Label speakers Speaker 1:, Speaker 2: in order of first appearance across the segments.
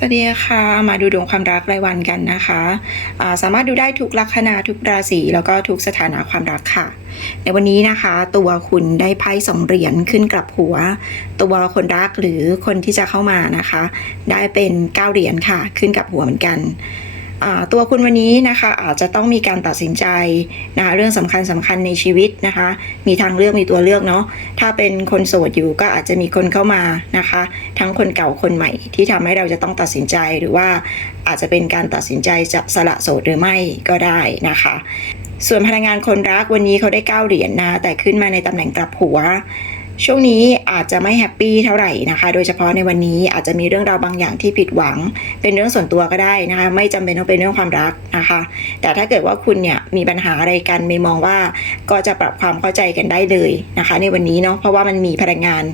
Speaker 1: สวัสดีค่ะ มาดูดวงความรักรายวันกันนะคะาสามารถดูได้ทุกลัคนาทุกราศีแล้วก็ทุกสถานะความรักค่ะ ในวันนี้นะคะ ตัวคุณได้ไพ่สองเหรียญขึ้นกลับหัว ตัวคนรักหรือคนที่จะเข้ามานะคะ ได้เป็นเก้าเหรียญค่ะ ขึ้นกับหัวเหมือนกัน ตัวคุณวันนี้นะคะอาจจะต้องมีการตัดสินใจนะคะเรื่องสำคัญสำคัญในชีวิตนะคะ มีทางเลือกมีตัวเลือกเนาะถ้าเป็นคนโสดอยู่ก็อาจจะมีคนเข้ามานะคะ ทั้งคนเก่าคนใหม่ ที่ทำให้เราจะต้องตัดสินใจหรือว่าอาจจะเป็นการตัดสินใจจะสละโสดหรือไม่ก็ได้นะคะ ส่วนพลังงานคนรักวันนี้เขาได้เก้าเหรียญนะแต่ขึ้นมาในตำแหน่งกลับหัว ช่วงนี้อาจจะไม่แฮปปี้เท่าไหร่นะคะ โดยเฉพาะในวันนี้อาจจะมีเรื่องราวบางอย่างที่ผิดหวัง เป็นเรื่องส่วนตัวก็ได้นะคะ ไม่จำเป็นต้องเป็นเรื่องความรักนะคะ แต่ถ้าเกิดว่าคุณเนี่ยมีปัญหาอะไรกันไม่มองว่าก็จะปรับความเข้าใจกันได้เลยนะคะ ในวันนี้เนาะเพราะว่ามันมีพลังงาน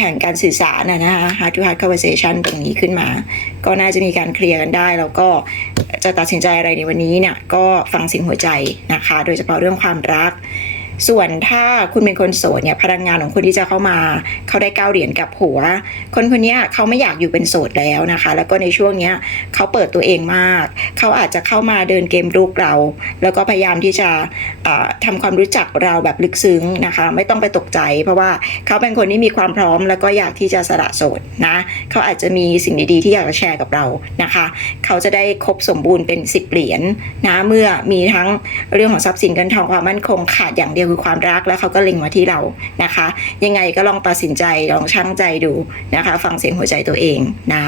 Speaker 1: แห่งการสื่อสารนะคะ heart to heart conversation ตรงนี้ขึ้นมา ก็น่าจะมีการเคลียร์กันได้ แล้วก็จะตัดสินใจอะไรในวันนี้เนี่ยก็ฟังเสียงหัวใจนะคะ โดยเฉพาะเรื่องความรัก ส่วนถ้าคุณเป็นคนโสดเนี่ยพลังงานของคนที่จะเข้ามาเขาได้เก้าเหรียญกับหัว คนคนนี้เขาไม่อยากอยู่เป็นโสดแล้วนะคะ แล้วก็ในช่วงเนี้ยเขาเปิดตัวเองมาก เขาอาจจะเข้ามาเดินเกมรุกเรา แล้วก็พยายามที่จะทำาความรู้จักเราแบบลึกซึ้งนะคะ ไม่ต้องไปตกใจ เพราะว่าเขาเป็นคนที่มีความพร้อม แล้วก็อยากที่จะสละโสดนะเขาอาจจะมีสิ่งดีๆที่อยากจะแชร์กับเรานะคะ เขาจะได้ครบสมบูรณ์เป็น10เหรียญนะเมื่อมีทั้งเรื่องของทรัพย์สินเงินทองความมั่นคงขาดอย่างเดียวคือความรักแล้วเขาก็เล็งมาที่เรานะคะ ยังไงก็ลองตัดสินใจลองชั่งใจดูนะคะ ฟังเสียงหัวใจตัวเองนะ